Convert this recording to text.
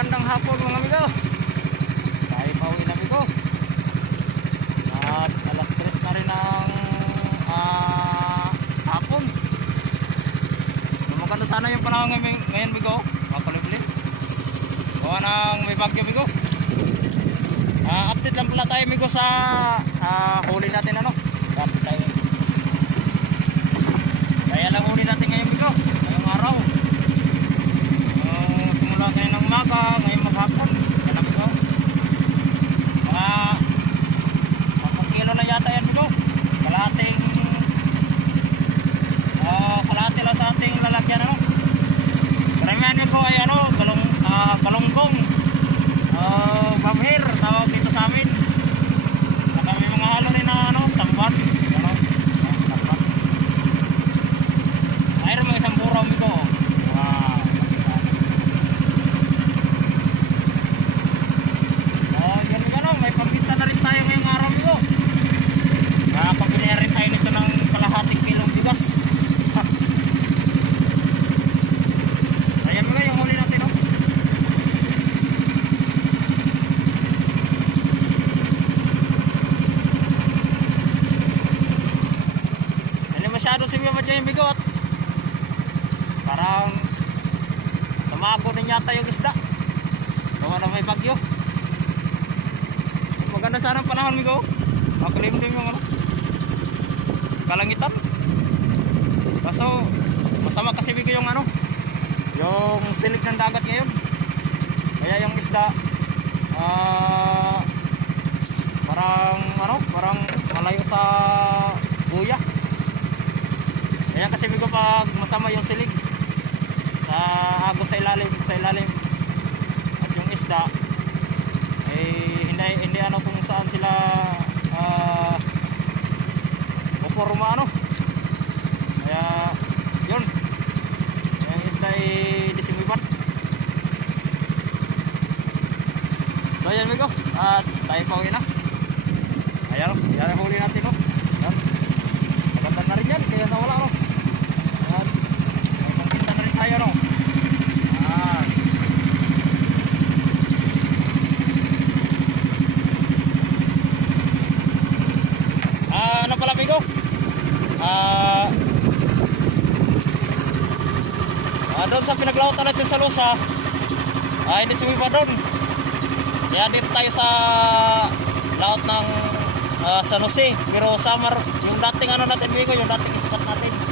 magandang hapon mga amigo. Tayo pauwi na amigo. At alas 3 na rin ng ah, hapon. So, maganda sana yung panahon ngayon, ngayon amigo. Mapalibli. Gawa ng may bagyo amigo. Ah, update lang pala tayo amigo sa ah, huli natin ano. Update tayo. Kaya lang huli natin ngayon amigo. Ngayong araw. Yung simula tayo ng umaga, ngayon maghapon. Yan namin ko. Mga 10 kilo na yata yan ko. Kalating ah kalahati lang sa ating lalagyan ano. Karamihan yan ko ay ano, galong, ah, galonggong. Uh, babher, tawag dito sa amin. Saka may mga halo rin na ano, tamban. Ano, ah, tamban. Mayroon mga isang buraw mi ko. Wow. Oh, yan nga no, may pagbinta na rin tayo ngayong araw ko. Nakakabili na rin tayo nito ng kalahating kilong bigas. Ha. Ayan mga yung huli natin, no? Hindi masyado si Mima dyan yung bigot. Parang tumago din yata yung isda. Gawa na may bagyo. Maganda sana panahon, Migo. Makulimlim yung ano. Kalangitan. Kaso, masama kasi Migo yung ano. Yung silig ng dagat ngayon. Kaya yung isda, ah, parang ano, parang malayo sa buya. Kaya kasi Migo pag masama yung silig, sa agos sa ilalim, sa ilalim, at yung isda, eh hindi hindi ano kung saan sila ah uporma ano. Kaya yun. Yung isda ay disimibat. So yan amigo. At tayo pa uwi na. Ayan yan huli natin no? Yan maganda na rin yan kaya sa wala no yan may pangkita na rin tayo no yan Amigo? Ah, ah doon sa pinaglautan natin sa Lusa, ah, hindi sumiba doon. Kaya dito tayo sa laot ng ah, San Jose. Pero summer, yung dating ano natin amigo, yung dating spot natin.